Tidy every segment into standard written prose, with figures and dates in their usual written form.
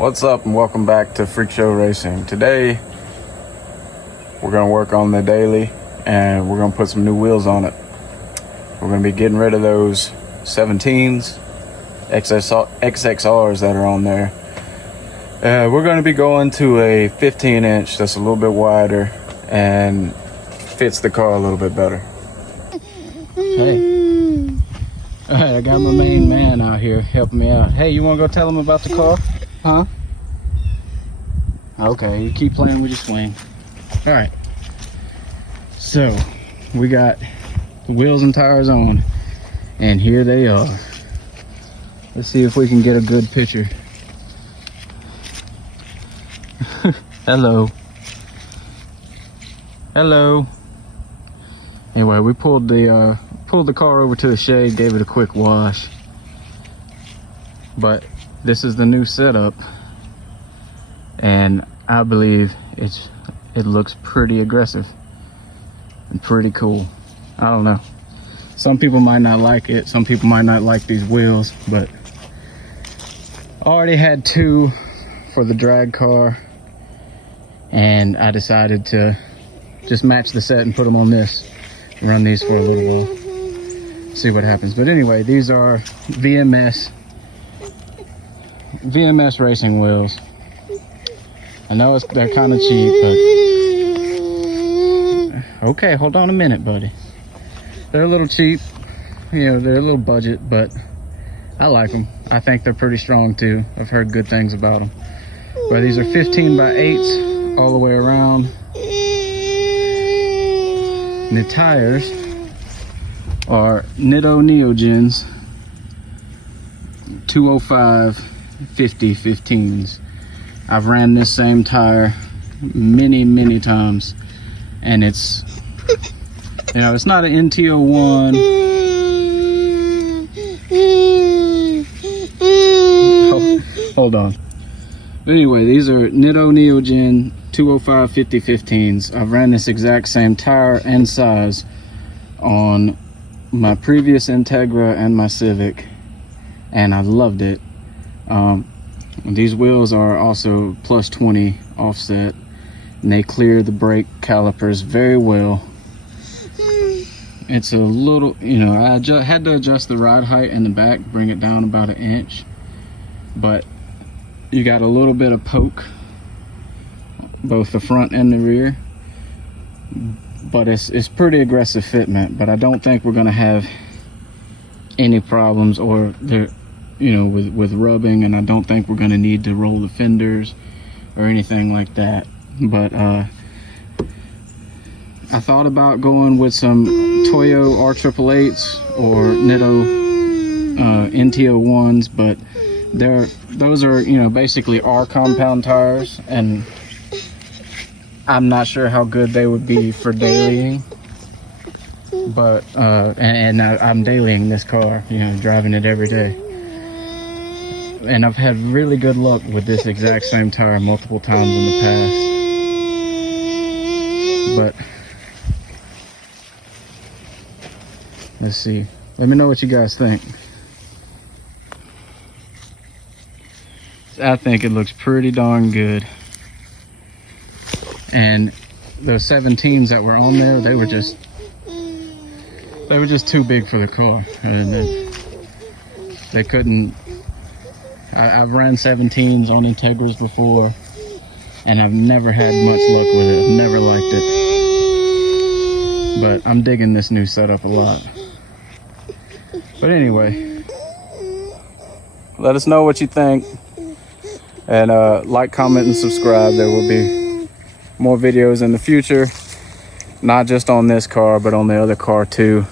What's up and welcome back to Freak Show Racing. Today we're going to work on the daily and we're going to put some new wheels on it. We're going to be getting rid of those 17s, XXRs that are on there. We're going to be going to a 15 inch that's a little bit wider and fits the car a little bit better. Hey. Alright, I got my main man out here helping me out. Hey, you want to go tell him about the car? Huh? Okay, you keep playing with your swing. Alright. So, we got the wheels and tires on. And here they are. Let's see if we can get a good picture. Hello. Hello. Anyway, we pulled the car over to the shade, gave it a quick wash. But this is the new setup, and I believe it looks pretty aggressive and pretty cool. I don't know. Some people might not like it. Some people might not like these wheels, but I already had two for the drag car, and I decided to just match the set and put them on this. Run these for a little while. See what happens. But anyway, these are VMS racing wheels. I know they're kind of cheap, but okay, hold on a minute, buddy. They're a little cheap, you know, they're a little budget, but I like them. I think they're pretty strong too. I've heard good things about them. But these are 15 by 8s all the way around. And the tires are Nitto Neogens 205 50 15s. I've ran this same tire many times, and it's, you know, it's not an NT01. Hold on. But anyway, these are Nitto Neogen 205 50 15s. I've ran this exact same tire and size on my previous Integra and my Civic, and I loved it. These wheels are also plus 20 offset, and they clear the brake calipers very well. It's a little, you know, I had to adjust the ride height in the back, bring it down about 1 inch, but you got a little bit of poke, both the front and the rear. But it's pretty aggressive fitment, but I don't think we're gonna have any problems or there, you know, with rubbing, and I don't think we're gonna need to roll the fenders or anything like that. But I thought about going with some Toyo R888s or Nitto NT01s, but those are, you know, basically R compound tires, and I'm not sure how good they would be for dailying, but and I'm dailying this car, you know, driving it every day, and I've had really good luck with this exact same tire multiple times in the past. But let's see, let me know what you guys think. I think it looks pretty darn good. And those 17s that were on there, they were just too big for the car, and they couldn't. I've ran 17s on Integras before, and I've never had much luck with it. I've never liked it, but I'm digging this new setup a lot. But anyway, let us know what you think, and like, comment, and subscribe. There will be more videos in the future, not just on this car, but on the other car too.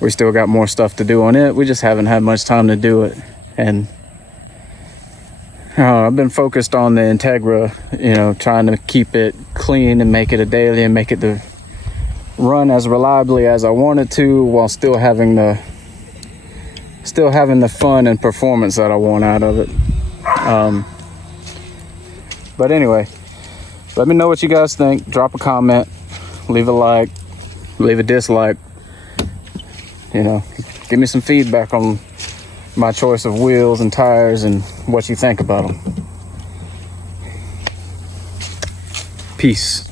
We still got more stuff to do on it. We just haven't had much time to do it. And I've been focused on the Integra, you know, trying to keep it clean and make it a daily and make it to run as reliably as I want it to, while still having the fun and performance that I want out of it. But anyway, let me know what you guys think. Drop a comment, leave a like, leave a dislike. You know, give me some feedback on my choice of wheels and tires and what you think about them. Peace.